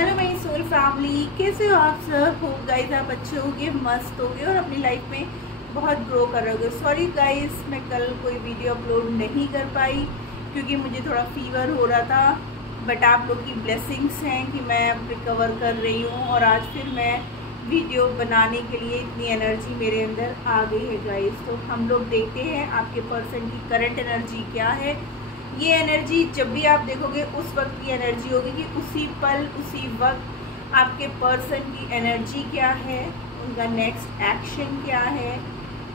Hello my soul family, कैसे हो आप सब? हो गाइस, आप अच्छे होगे, मस्त होगे और अपनी लाइफ में बहुत ग्रो कर रहे होगे। सॉरी गाइस, मैं कल कोई वीडियो अपलोड नहीं कर पाई क्योंकि मुझे थोड़ा फीवर हो रहा था, बट आप लोग की ब्लेसिंग्स हैं कि मैं अब रिकवर कर रही हूँ और आज फिर मैं वीडियो बनाने के लिए इतनी एनर्जी मेरे अंदर आ गई है गाइस। तो हम लोग देखते हैं आपके पर्सन की करंट एनर्जी क्या है। ये एनर्जी जब भी आप देखोगे उस वक्त की एनर्जी होगी कि उसी पल उसी वक्त आपके पर्सन की एनर्जी क्या है, उनका नेक्स्ट एक्शन क्या है,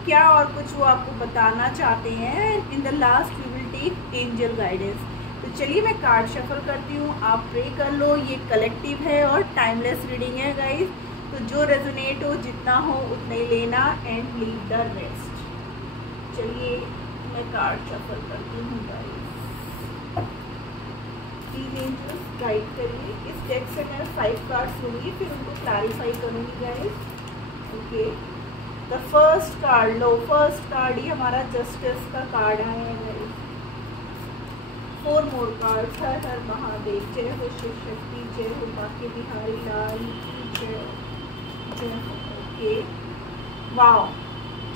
क्या और कुछ वो आपको बताना चाहते हैं। In the last we will take angel guidance. तो चलिए मैं कार्ड शफल करती हूँ, आप प्रे कर लो। ये कलेक्टिव है और टाइमलेस रीडिंग है गाइस, तो जो रेजोनेट हो जितना हो उतना ही लेना एंड लीव द रेस्ट। चलिए मैं कार्ड शफल करती हूँ गाइस। प्लीज एंजल्स गाइड करिए। इस डेक से मैं 5 कार्ड्स लूँगी, फिर उनको क्लैरिफाई करूँगी guys. Okay, the first card लो। फर्स्ट कार्ड ही हमारा जस्टिस का कार्ड आया है गाइस। 4 more cards. हर हर महादेव, जय हो शिव शक्ति, जय हो बाके बिहारी लाल की जय, जय हो। Okay, wow,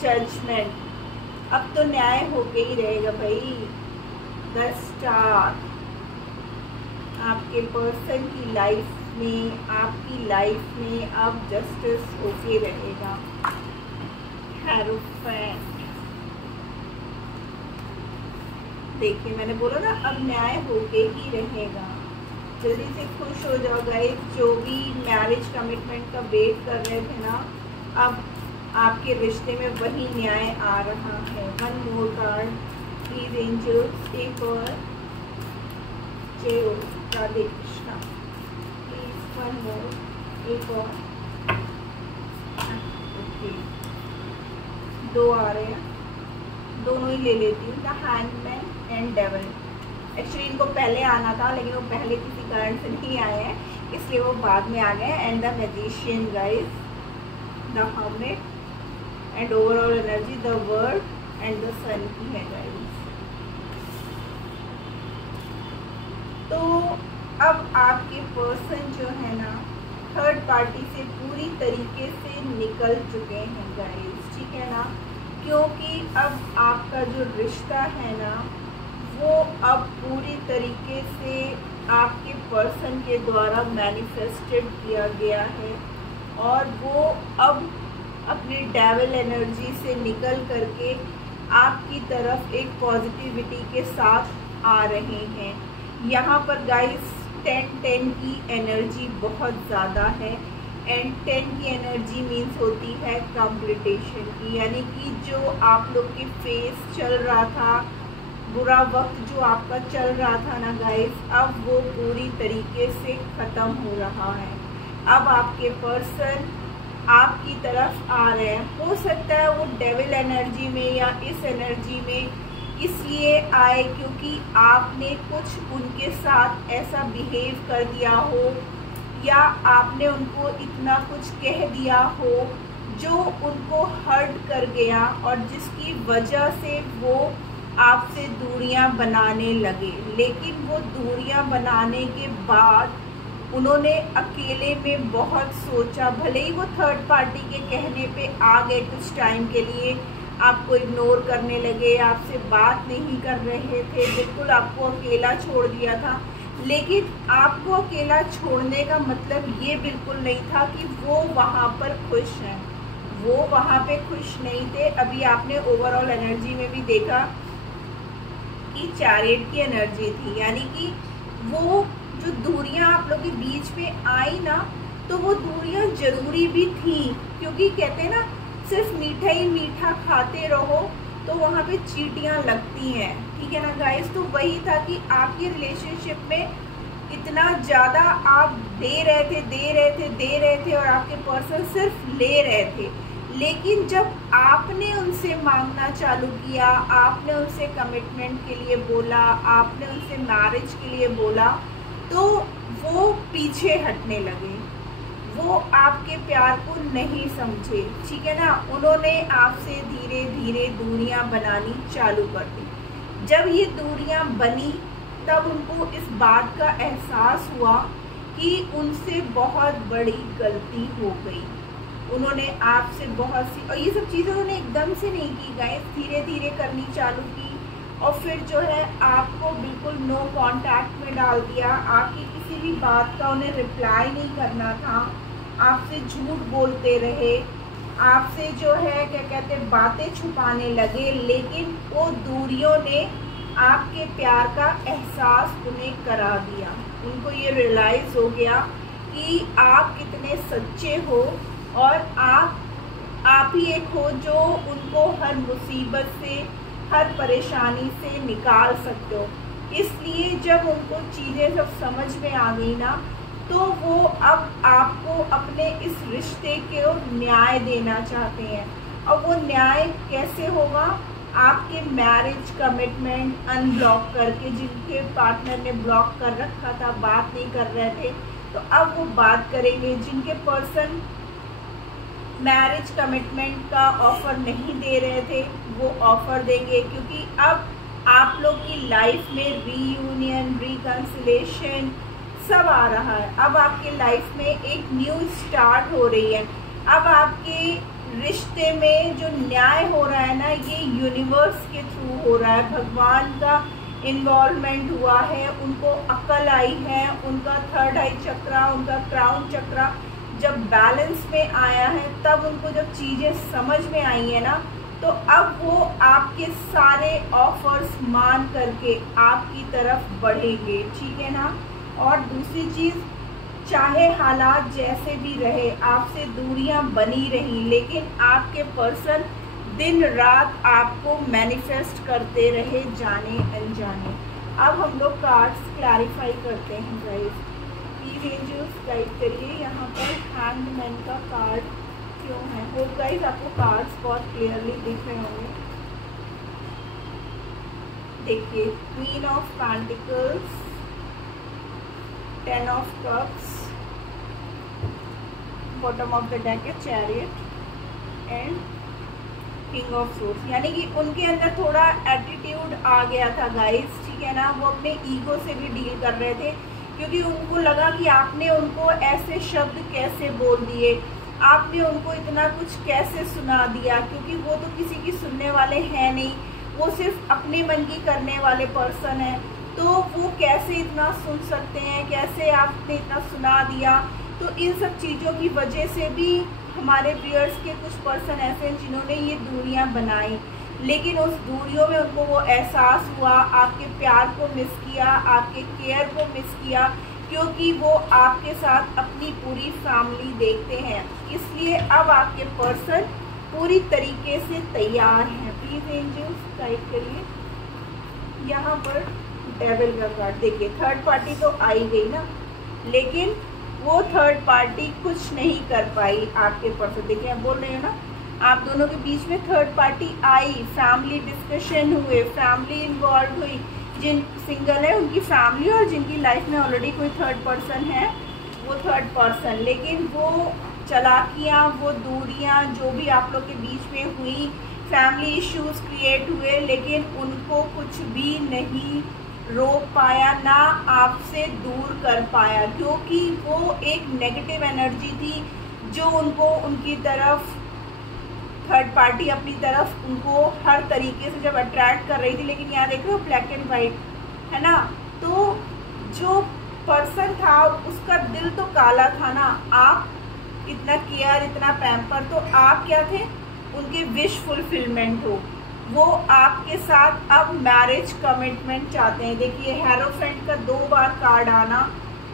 judgement. अब तो न्याय होके ही रहेगा भाई। The star. आपके पर्सन की लाइफ में, आपकी लाइफ में अब जस्टिस होके रहेगा। हेरोफेंट। देखिए मैंने बोला ना, अब न्याय होके ही रहेगा। जल्दी से खुश हो जाओ गाइस, जो भी मैरिज कमिटमेंट का वेट कर रहे थे ना, अब आपके रिश्ते में वही न्याय आ रहा है। 1 मोर कार्ड प्लीज एंजल्स। एक और, जय हो राधे कृष्णा। प्लीज 1 मोर, एक और। ओके, 2 आ रहे हैं, दोनों ही ले लेती हूँ। The handman and devil. Actually इनको पहले आना था लेकिन वो पहले किसी कारण से नहीं आए हैं, इसलिए वो बाद में आ गए। And the magician guys, the hermit and overall energy the world and the sun की है गाइस। तो अब आपके पर्सन जो है ना, थर्ड पार्टी से पूरी तरीके से निकल चुके हैं गाइस, ठीक है ना। क्योंकि अब आपका जो रिश्ता है ना, वो अब पूरी तरीके से आपके पर्सन के द्वारा मैनिफेस्टेड किया गया है और वो अब अपनी डेविल एनर्जी से निकल करके आपकी तरफ एक पॉजिटिविटी के साथ आ रहे हैं। यहाँ पर गाइस 10-10 की एनर्जी बहुत ज़्यादा है एंड 10 की एनर्जी मीन्स होती है कंप्लीटेशन की, यानी कि जो आप लोग के फेस चल रहा था, बुरा वक्त जो आपका चल रहा था ना गाइस, अब वो पूरी तरीके से ख़त्म हो रहा है। अब आपके पर्सन आपकी तरफ आ रहे हैं। हो सकता है वो डेविल एनर्जी में या इस एनर्जी में इसलिए आए क्योंकि आपने कुछ उनके साथ ऐसा बिहेव कर दिया हो या आपने उनको इतना कुछ कह दिया हो जो उनको हर्ट कर गया और जिसकी वजह से वो आपसे दूरियां बनाने लगे। लेकिन वो दूरियां बनाने के बाद उन्होंने अकेले में बहुत सोचा, भले ही वो थर्ड पार्टी के कहने पे आ गए, कुछ टाइम के लिए आपको इग्नोर करने लगे, आपसे बात नहीं कर रहे थे, बिल्कुल आपको अकेला छोड़ दिया था। लेकिन आपको अकेला छोड़ने का मतलब ये बिल्कुल नहीं था कि वो वहाँ पर खुश हैं। वो वहाँ पे खुश नहीं थे। अभी आपने ओवरऑल एनर्जी में भी देखा कि चैरियट की एनर्जी थी, यानी कि वो जो दूरियां आप लोग के बीच में आई ना, तो वो दूरियां जरूरी भी थी, क्योंकि कहते हैं ना, सिर्फ मीठा ही मीठा खाते रहो तो वहाँ पे चींटियां लगती हैं, ठीक है ना गाइस। तो वही था कि आपकी रिलेशनशिप में इतना ज़्यादा आप दे रहे थे और आपके पर्सन सिर्फ ले रहे थे। लेकिन जब आपने उनसे मांगना चालू किया, आपने उनसे कमिटमेंट के लिए बोला, आपने उनसे मैरिज के लिए बोला, तो वो पीछे हटने लगे। वो आपके प्यार को नहीं समझे, ठीक है ना। उन्होंने आपसे धीरे धीरे दूरियां बनानी चालू कर दी। जब ये दूरियां बनी तब उनको इस बात का एहसास हुआ कि उनसे बहुत बड़ी गलती हो गई। उन्होंने आपसे बहुत सी, और ये सब चीज़ें उन्होंने एकदम से नहीं की गाइस, धीरे धीरे करनी चालू की और फिर जो है आपको बिल्कुल नो कांटेक्ट में डाल दिया। आपकी किसी भी बात का उन्हें रिप्लाई नहीं करना था, आपसे झूठ बोलते रहे, आपसे जो है क्या कहते हैं बातें छुपाने लगे। लेकिन वो दूरियों ने आपके प्यार का एहसास उन्हें करा दिया। उनको ये रियलाइज़ हो गया कि आप कितने सच्चे हो और आप ही एक हो जो उनको हर मुसीबत से, हर परेशानी से निकाल सकते हो। इसलिए जब उनको चीज़ें सब समझ में आ गई ना, तो वो अब आपको अपने इस रिश्ते को न्याय देना चाहते हैं। और वो न्याय कैसे होगा? आपके मैरिज कमिटमेंट अनब्लॉक करके, जिनके पार्टनर ने ब्लॉक कर रखा था, बात नहीं कर रहे थे, तो अब वो बात करेंगे। जिनके पर्सन मैरिज कमिटमेंट का ऑफर नहीं दे रहे थे, वो ऑफर देंगे, क्योंकि अब आप लोग की लाइफ में रीयूनियन, रिकंसिलेशन सब आ रहा है। अब आपके लाइफ में एक न्यू स्टार्ट हो रही है। अब आपके रिश्ते में जो न्याय हो रहा है ना, ये यूनिवर्स के थ्रू हो रहा है। भगवान का इन्वॉल्वमेंट हुआ है, उनको अकल आई है, उनका थर्ड आई चक्रा, उनका क्राउन चक्रा जब बैलेंस में आया है, तब उनको जब चीज़ें समझ में आई है ना, तो अब वो आपके सारे ऑफर्स मान करके आपकी तरफ बढ़ेंगे, ठीक है ना। और दूसरी चीज़, चाहे हालात जैसे भी रहे, आपसे दूरियां बनी रही, लेकिन आपके पर्सन दिन रात आपको मैनिफेस्ट करते रहे, जाने अनजाने। अब हम लोग कार्ड्स क्लैरिफाई करते हैं गाइस। प्लीज एंजल्स गाइड करिए, यहाँ पर हैंगमैन का कार्ड क्यों है। होप गाइस आपको कार्ड्स बहुत क्लियरली दिख रहे होंगे। देखिए, queen of pentacles, 10 of cups, bottom of the deck है chariot and king of swords. यानी कि उनके अंदर थोड़ा एटीट्यूड आ गया था गाइस, ठीक है ना। वो अपने ईगो से भी डील कर रहे थे, क्योंकि उनको लगा कि आपने उनको ऐसे शब्द कैसे बोल दिए, आपने उनको इतना कुछ कैसे सुना दिया, क्योंकि वो तो किसी की सुनने वाले हैं नहीं, वो सिर्फ अपने मन की करने वाले पर्सन है। तो वो कैसे इतना सुन सकते हैं, कैसे आपने इतना सुना दिया। तो इन सब चीज़ों की वजह से भी हमारे व्यूअर्स के कुछ पर्सन ऐसे हैं जिन्होंने ये दूरियां बनाई, लेकिन उस दूरियों में उनको वो एहसास हुआ, आपके प्यार को मिस किया, आपके केयर को मिस किया, क्योंकि वो आपके साथ अपनी पूरी फैमिली देखते हैं। इसलिए अब आपके पर्सन पूरी तरीके से तैयार हैं। प्लीज एंजल्स गाइड करिए। यहाँ पर डेविल का कार्ड देखिए, थर्ड पार्टी तो आई गई ना, लेकिन वो थर्ड पार्टी कुछ नहीं कर पाई आपके पर्सन। देखिए मैं बोल रही हूँ ना, आप दोनों के बीच में थर्ड पार्टी आई, फैमिली डिस्कशन हुए, फैमिली इन्वॉल्व हुई। जिन सिंगल है उनकी फैमिली, और जिनकी लाइफ में ऑलरेडी कोई थर्ड पर्सन है वो थर्ड पर्सन। लेकिन वो चालाकियाँ, वो दूरियाँ जो भी आप लोग के बीच में हुई, फैमिली इश्यूज क्रिएट हुए, लेकिन उनको कुछ भी नहीं रोक पाया, ना आपसे दूर कर पाया, क्योंकि वो एक नेगेटिव एनर्जी थी जो उनको उनकी तरफ, थर्ड पार्टी अपनी तरफ उनको हर तरीके से जब अट्रैक्ट कर रही थी। लेकिन यहाँ देख रहे हो ब्लैक एंड वाइट है ना, तो जो पर्सन था उसका दिल तो काला था ना। आप इतना केयर, इतना पैम्पर, तो आप क्या थे, उनके विश फुलफिलमेंट हो। वो आपके साथ अब मैरिज कमिटमेंट चाहते हैं। देखिए हेरोफेंट का 2 बार कार्ड आना,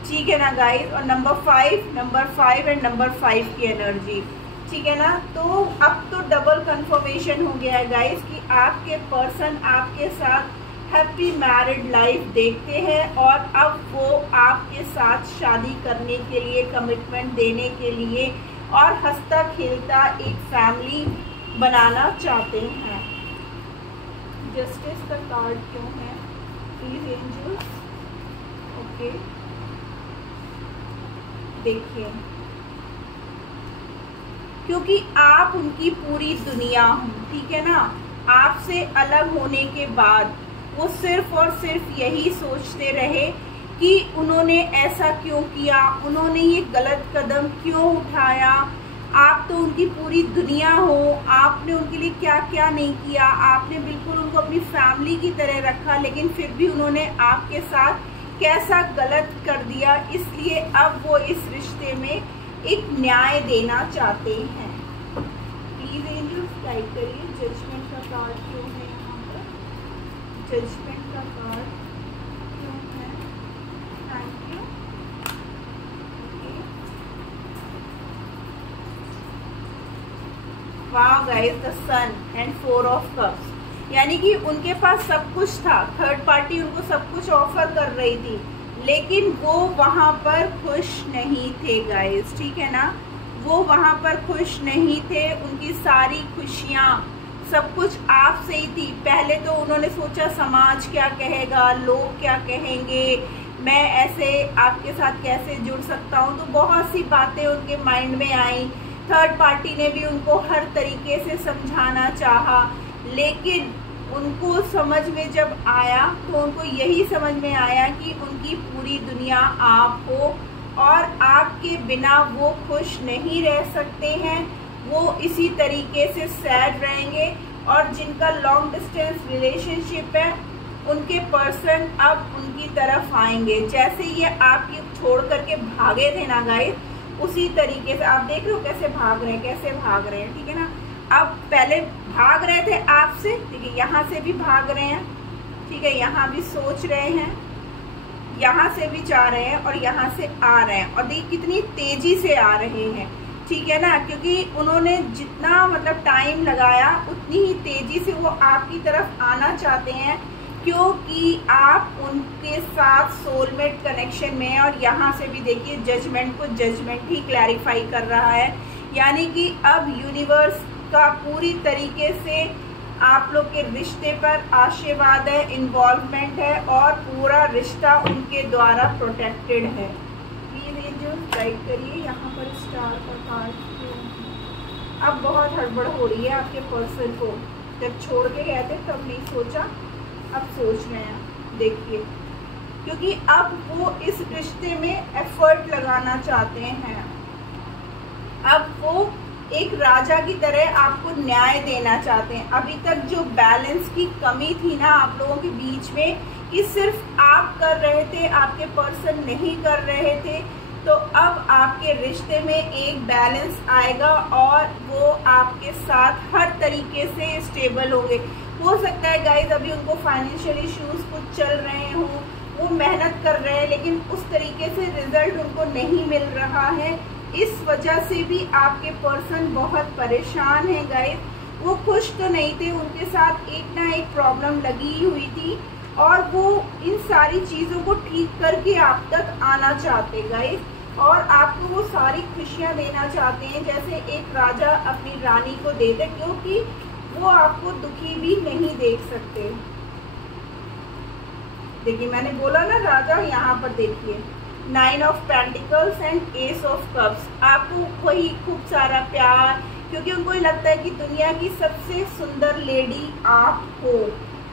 ठीक है ना गाइस, और नंबर 5 एंड नंबर 5 की एनर्जी, ठीक है ना। तो अब तो डबल कंफर्मेशन हो गया है गाइस कि आपके पर्सन आपके साथ हैप्पी मैरिड लाइफ देखते हैं, और अब वो आपके साथ शादी करने के लिए, कमिटमेंट देने के लिए और हंसता खेलता एक फैमिली बनाना चाहते हैं। जस्टिस का कार्ड क्यों है, प्लीज एंजल्स। ओके देखिए, क्योंकि आप उनकी पूरी दुनिया हो, ठीक है ना। आपसे अलग होने के बाद वो सिर्फ और सिर्फ यही सोचते रहे कि उन्होंने ऐसा क्यों किया, उन्होंने ये गलत कदम क्यों उठाया। आप तो उनकी पूरी दुनिया हो, आपने उनके लिए क्या क्या नहीं किया, आपने बिल्कुल उनको अपनी फैमिली की तरह रखा, लेकिन फिर भी उन्होंने आपके साथ कैसा गलत कर दिया। इसलिए अब वो इस रिश्ते में एक न्याय देना चाहते हैं। प्लीज एंजल्स गाइड करिए, जजमेंट का कार्ड क्यों है यहाँ पर, जजमेंट का कार्ड क्यों है। Thank you. Wow guys, the sun and 4 of cups, यानी कि उनके पास सब कुछ था, थर्ड पार्टी उनको सब कुछ ऑफर कर रही थी, लेकिन वो वहां पर खुश नहीं थे गाइस, ठीक है ना। वो वहां पर खुश नहीं थे, उनकी सारी खुशियां सब कुछ आपसे ही थी। पहले तो उन्होंने सोचा समाज क्या कहेगा, लोग क्या कहेंगे, मैं ऐसे आपके साथ कैसे जुड़ सकता हूँ, तो बहुत सी बातें उनके माइंड में आई। थर्ड पार्टी ने भी उनको हर तरीके से समझाना चाहा, लेकिन उनको समझ में जब आया तो उनको यही समझ में आया कि उनकी पूरी दुनिया आप हो और आपके बिना वो खुश नहीं रह सकते हैं, वो इसी तरीके से सैड रहेंगे। और जिनका लॉन्ग डिस्टेंस रिलेशनशिप है, उनके पर्सन अब उनकी तरफ आएंगे। जैसे ये आपके छोड़ करके भागे थे ना गाइस, उसी तरीके से आप देख रहे हो कैसे भाग रहे हैं, कैसे भाग रहे हैं, ठीक है ना। अब पहले भाग रहे थे आपसे, ठीक है, यहाँ से भी भाग रहे हैं, ठीक है, यहाँ भी सोच रहे हैं, यहाँ से भी जा रहे हैं और यहाँ से आ रहे हैं, और देखिए कितनी तेजी से आ रहे हैं, ठीक है ना, क्योंकि उन्होंने जितना मतलब टाइम लगाया उतनी ही तेजी से वो आपकी तरफ आना चाहते हैं, क्योंकि आप उनके साथ सोलमेट कनेक्शन में हैं। और यहाँ से भी देखिए जजमेंट को जजमेंट ही क्लैरिफाई कर रहा है, यानी कि अब यूनिवर्स का पूरी तरीके से आप लोग के रिश्ते पर आशीर्वाद है, इन्वॉल्वमेंट है और पूरा रिश्ता उनके द्वारा प्रोटेक्टेड है। प्लीज एंजल्स गाइड करिए, यहाँ पर स्टार का कार्ड क्यों है। अब बहुत हड़बड़ हो रही है आपके पर्सन को, जब छोड़ के गए थे तब नहीं सोचा, अब सोच रहे हैं, देखिए, क्योंकि अब वो इस रिश्ते में एफर्ट लगाना चाहते हैं। अब वो एक राजा की तरह आपको न्याय देना चाहते हैं। अभी तक जो बैलेंस की कमी थी ना आप लोगों के बीच में, कि सिर्फ आप कर रहे थे, आपके पर्सन नहीं कर रहे थे, तो अब आपके रिश्ते में एक बैलेंस आएगा और वो आपके साथ हर तरीके से स्टेबल होंगे। हो सकता है गाइज अभी उनको फाइनेंशियल इश्यूज कुछ चल रहे हों, वो मेहनत कर रहे हैं लेकिन उस तरीके से रिजल्ट उनको नहीं मिल रहा है, इस वजह से भी आपके पर्सन बहुत परेशान है गाइज। वो खुश तो नहीं थे, उनके साथ एक ना एक प्रॉब्लम लगी हुई थी और वो इन सारी चीज़ों को ठीक करके आप तक आना चाहते गाइज, और आपको वो सारी खुशियाँ देना चाहते हैं जैसे एक राजा अपनी रानी को देते, क्योंकि वो आपको दुखी भी नहीं देख सकते। देखिए मैंने बोला ना राजा, यहाँ पर देखिए 9 of pentacles and S of cups, आपको वही खूब सारा प्यार, क्योंकि उनको ये लगता है कि दुनिया की सबसे सुंदर लेडी आप हो,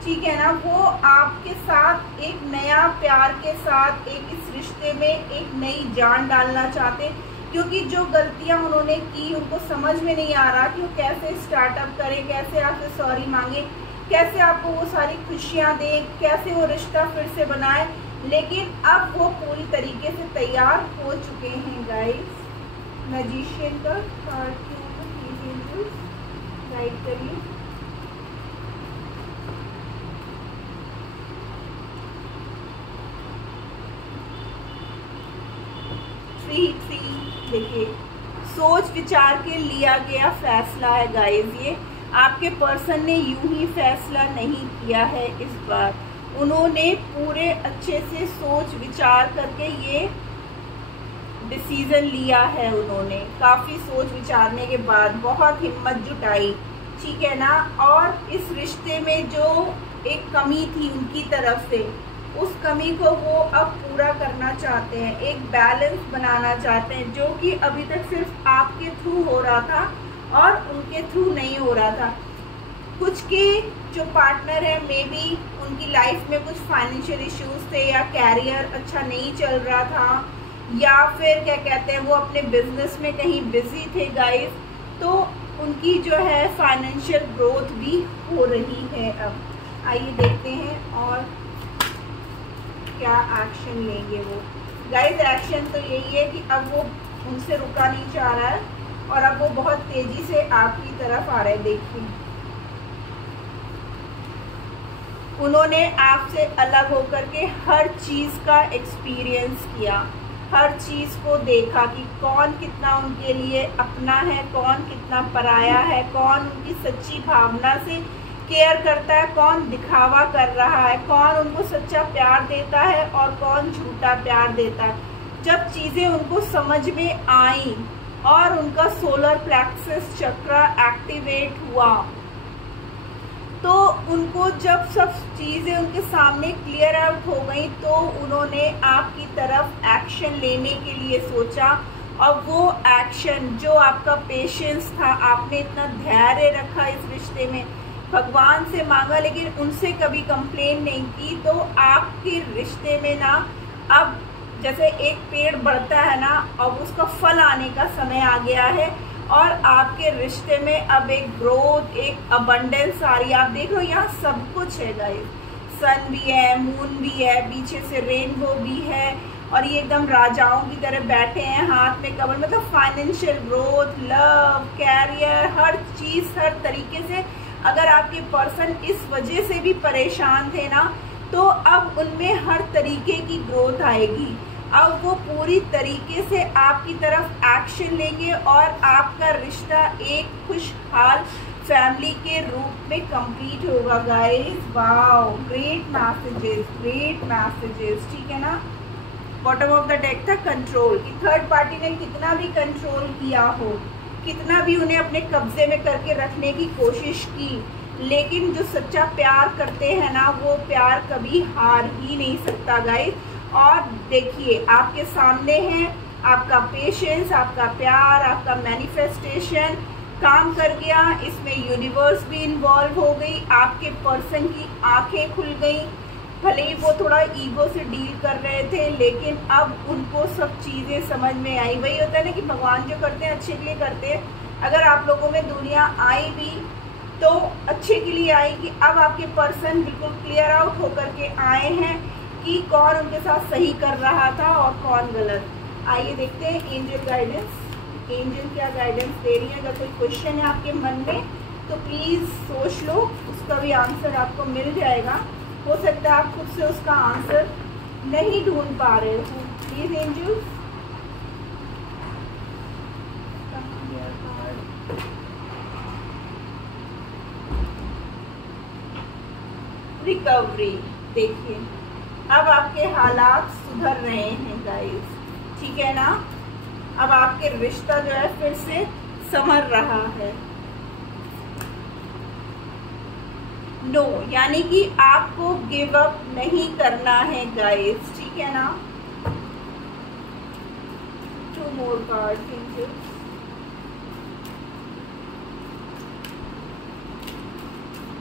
ठीक है ना। वो आपके साथ एक नया प्यार के साथ एक इस रिश्ते में एक नई जान डालना चाहते, क्योंकि जो गलतियां उन्होंने की उनको समझ में नहीं आ रहा कि वो कैसे स्टार्टअप करें, कैसे आपसे सॉरी मांगे, कैसे आपको वो सारी खुशियां दें, कैसे वो रिश्ता फिर से बनाए, लेकिन अब वो पूरी तरीके से तैयार हो चुके हैं गाइस। मैजिशियन का कार्ड गाइड करिए। देखिए सोच विचार के लिया गया फैसला है गाइस, ये आपके पर्सन ने यूं ही फैसला नहीं किया है इस बार, उन्होंने पूरे अच्छे से सोच विचार करके ये डिसीजन लिया है। उन्होंने काफ़ी सोच विचारने के बाद बहुत हिम्मत जुटाई, ठीक है ना, और इस रिश्ते में जो एक कमी थी उनकी तरफ से, उस कमी को वो अब पूरा करना चाहते हैं, एक बैलेंस बनाना चाहते हैं, जो कि अभी तक सिर्फ आपके थ्रू हो रहा था और उनके थ्रू नहीं हो रहा था। कुछ के जो पार्टनर है मे बी उनकी लाइफ में कुछ फाइनेंशियल इश्यूज थे या कैरियर अच्छा नहीं चल रहा था या फिर क्या कहते हैं वो अपने बिजनेस में कहीं बिजी थे गाइस, तो उनकी जो है फाइनेंशियल ग्रोथ भी हो रही है। अब आइए देखते हैं और क्या एक्शन लेंगे वो। गाइस एक्शन तो यही है कि अब वो उनसे रुका नहीं चाह रहा है और अब वो बहुत तेजी से आपकी तरफ आ रहे हैं। देखिए उन्होंने आपसे अलग होकर के हर चीज का एक्सपीरियंस किया, हर चीज को देखा कि कौन कितना उनके लिए अपना है, कौन कितना पराया है, कौन उनकी सच्ची भावना से केयर करता है, कौन दिखावा कर रहा है, कौन उनको सच्चा प्यार देता है और कौन झूठा प्यार देता है। जब चीजें उनको समझ में आई और उनका सोलर प्लेक्सस चक्र एक्टिवेट हुआ तो उनको जब सब चीजें उनके सामने क्लियर आउट हो गई तो उन्होंने आपकी तरफ एक्शन लेने के लिए सोचा। और वो एक्शन जो आपका पेशेंस था, आपने इतना धैर्य रखा इस रिश्ते में, भगवान से मांगा लेकिन उनसे कभी कंप्लेन नहीं की, तो आपके रिश्ते में ना अब जैसे एक पेड़ बढ़ता है ना, अब उसका फल आने का समय आ गया है और आपके रिश्ते में अब एक ग्रोथ, एक अबंडेंस आ रही है। आप देख रहे हो यहाँ सब कुछ है गाइस, सन भी है, मून भी है, पीछे से रेनबो भी है और ये एकदम राजाओं की तरह बैठे हैं, हाथ में कमल, मतलब फाइनेंशियल ग्रोथ, लव, कैरियर, हर चीज, हर तरीके से। अगर आपके पर्सन इस वजह से भी परेशान थे ना तो अब उनमें हर तरीके की ग्रोथ आएगी। अब वो पूरी तरीके से आपकी तरफ एक्शन लेंगे और आपका रिश्ता एक खुशहाल फैमिली के रूप में कंप्लीट होगा guys. Wow, great messages, great messages, ठीक है ना। बॉटम ऑफ द डेक था कंट्रोल, कि थर्ड पार्टी ने कितना भी कंट्रोल किया हो, कितना भी उन्हें अपने कब्जे में करके रखने की कोशिश की, लेकिन जो सच्चा प्यार करते हैं ना वो प्यार कभी हार ही नहीं सकता गाइस। और देखिए आपके सामने है आपका पेशेंस, आपका प्यार, आपका मैनिफेस्टेशन काम कर गया। इसमें यूनिवर्स भी इन्वॉल्व हो गई, आपके पर्सन की आंखें खुल गई। भले ही वो थोड़ा ईगो से डील कर रहे थे लेकिन अब उनको सब चीज़ें समझ में आई। वही होता है ना कि भगवान जो करते हैं अच्छे के लिए करते हैं। अगर आप लोगों में दुनिया आई भी तो अच्छे के लिए आई कि अब आपके पर्सन बिल्कुल क्लियर आउट होकर के आए हैं कि कौन उनके साथ सही कर रहा था और कौन गलत। आइए देखते हैं एंजल गाइडेंस, एंजल क्या गाइडेंस दे रही है। अगर कोई क्वेश्चन है आपके मन में तो प्लीज़ सोच लो, उसका भी आंसर आपको मिल जाएगा। हो सकता है आप खुद से उसका आंसर नहीं ढूंढ पा रहे हो। Please angel, recovery. देखिए अब आपके हालात सुधर रहे हैं गाइस, ठीक है ना। अब आपके रिश्ता जो है फिर से संवर रहा है। नो यानी कि आपको गिव अप नहीं करना है गाइस, ठीक है ना। 2 more cards, थैंक यू।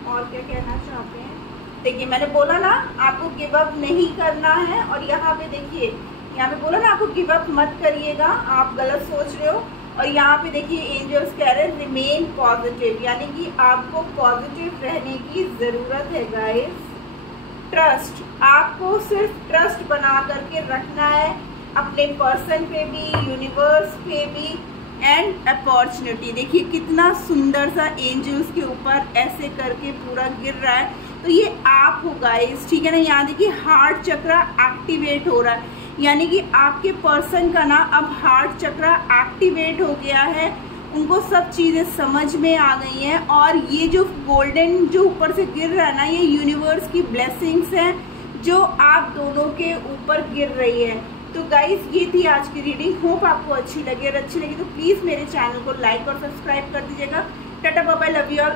और क्या कहना चाहते हैं? देखिए मैंने बोला ना आपको गिव अप नहीं करना है, और यहाँ पे देखिए, यहाँ पे बोला ना आपको गिव अप मत करिएगा, आप गलत सोच रहे हो। और यहाँ पे देखिए एंजल्स कह रहे हैं रिमेन पॉजिटिव, यानी कि आपको पॉजिटिव रहने की जरूरत है गाइस। ट्रस्ट, आपको सिर्फ ट्रस्ट बना करके रखना है अपने पर्सन पे भी, यूनिवर्स पे भी, एंड अपॉर्चुनिटी। देखिए कितना सुंदर सा एंजल्स के ऊपर ऐसे करके पूरा गिर रहा है, तो ये आप हो गाइस, ठीक है ना। यहाँ देखिए हार्ट चक्र एक्टिवेट हो रहा है, यानी कि आपके पर्सन का ना अब हार्ट चक्र एक्टिवेट हो गया है, उनको सब चीज़ें समझ में आ गई हैं। और ये जो गोल्डन जो ऊपर से गिर रहा है ना, ये यूनिवर्स की ब्लेसिंग्स हैं जो आप दोनों के ऊपर गिर रही है। तो गाइस ये थी आज की रीडिंग, होप आपको अच्छी लगी। अगर अच्छी लगी तो प्लीज़ मेरे चैनल को लाइक और सब्सक्राइब कर दीजिएगा। Tata bye bye, love you all.